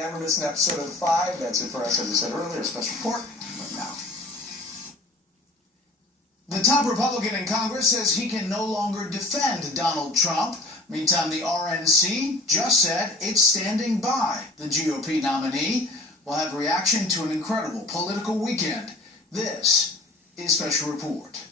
Never miss an episode of The Five. That's it for us, as I said earlier, a special report. But now. The top Republican in Congress says he can no longer defend Donald Trump. Meantime, the RNC just said it's standing by the GOP nominee. We'll have a reaction to an incredible political weekend. This is Special Report.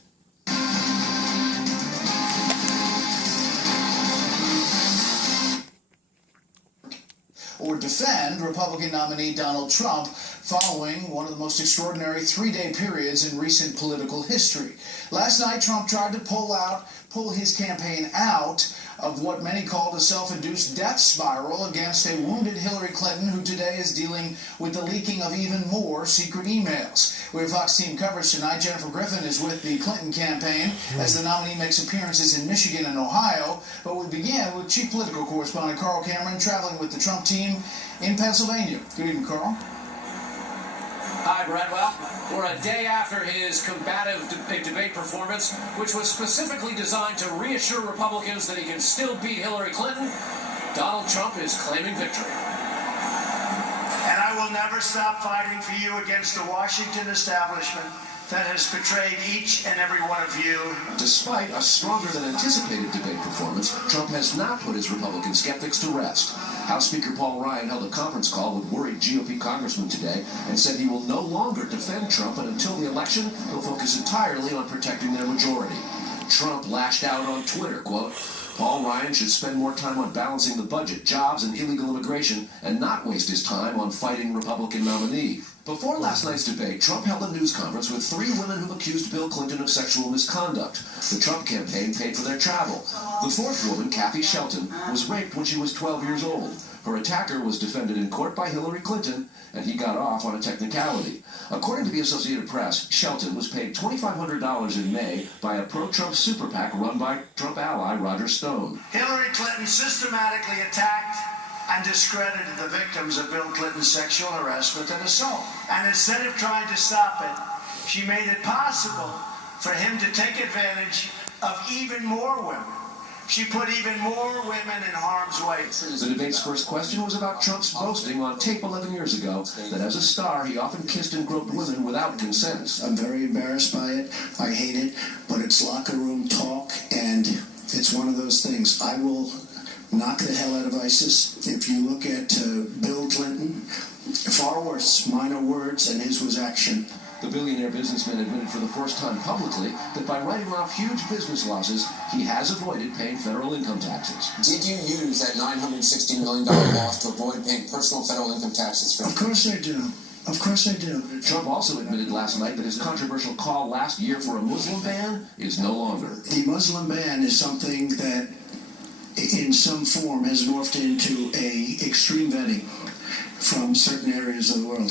Or defend Republican nominee Donald Trump following one of the most extraordinary three-day periods in recent political history. Last night, Trump tried to pull his campaign out of what many called a self-induced death spiral against a wounded Hillary Clinton, who today is dealing with the leaking of even more secret emails. We have Fox team coverage tonight. Jennifer Griffin is with the Clinton campaign as the nominee makes appearances in Michigan and Ohio. But we begin with chief political correspondent Carl Cameron traveling with the Trump team in Pennsylvania. Good evening, Carl. Hi, Brett. Well, we're a day after his combative debate performance, which was specifically designed to reassure Republicans that he can still beat Hillary Clinton. Donald Trump is claiming victory. And I will never stop fighting for you against the Washington establishment that has betrayed each and every one of you. Despite a stronger than anticipated debate performance, Trump has not put his Republican skeptics to rest. House Speaker Paul Ryan held a conference call with worried GOP congressmen today and said he will no longer defend Trump, and until the election, he'll focus entirely on protecting their majority. Trump lashed out on Twitter, quote, Paul Ryan should spend more time on balancing the budget, jobs, and illegal immigration, and not waste his time on fighting Republican nominee. Before last night's debate, Trump held a news conference with three women who've accused Bill Clinton of sexual misconduct. The Trump campaign paid for their travel. The fourth woman, Kathy Shelton, was raped when she was 12 years old. Her attacker was defended in court by Hillary Clinton, and he got off on a technicality. According to the Associated Press, Shelton was paid $2,500 in May by a pro-Trump super PAC run by Trump ally Roger Stone. Hillary Clinton systematically attacked and discredited the victims of Bill Clinton's sexual harassment and assault. And instead of trying to stop it, she made it possible for him to take advantage of even more women. She put even more women in harm's way. The debate's first question was about Trump's boasting on tape 11 years ago that as a star he often kissed and groped women without consent. I'm very embarrassed by it. I hate it, but it's locker room talk, and it's one of those things. I will knock the hell out of ISIS. If you look at Bill Clinton, far worse, minor words, and his was action. The billionaire businessman admitted for the first time publicly that by writing off huge business losses, he has avoided paying federal income taxes. Did you use that $960 million loss to avoid paying personal federal income taxes? Of course I do. Of course I do. Trump also admitted last night that his controversial call last year for a Muslim ban is no longer. The Muslim ban is something that in some form has morphed into a extreme vetting from certain areas of the world.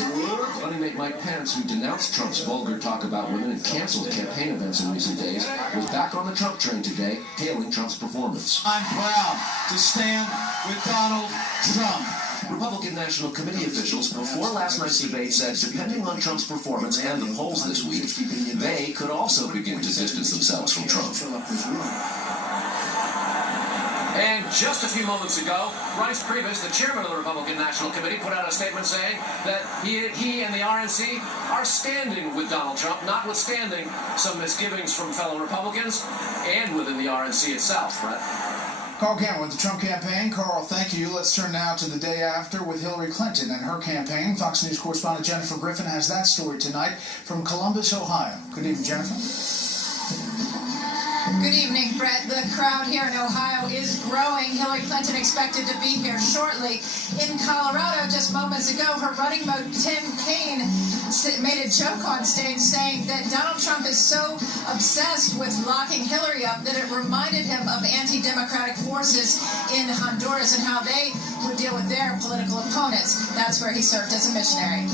Running mate Mike Pence, who denounced Trump's vulgar talk about women and canceled campaign events in recent days, was back on the Trump train today, hailing Trump's performance. I'm proud to stand with Donald Trump. Republican National Committee officials before last night's debate said depending on Trump's performance and the polls this week, they could also begin to distance themselves from Trump. And just a few moments ago, Reince Priebus, the chairman of the Republican National Committee, put out a statement saying that he and the RNC are standing with Donald Trump, notwithstanding some misgivings from fellow Republicans and within the RNC itself, Brett. Carl Cameron with the Trump campaign. Carl, thank you. Let's turn now to the day after with Hillary Clinton and her campaign. Fox News correspondent Jennifer Griffin has that story tonight from Columbus, Ohio. Good evening, Jennifer. Good evening, Brett. The crowd here in Ohio is growing. Hillary Clinton expected to be here shortly. In Colorado, just moments ago, her running mate Tim Kaine made a joke on stage saying that Donald Trump is so obsessed with locking Hillary up that it reminded him of anti-democratic forces in Honduras and how they would deal with their political opponents. That's where he served as a missionary.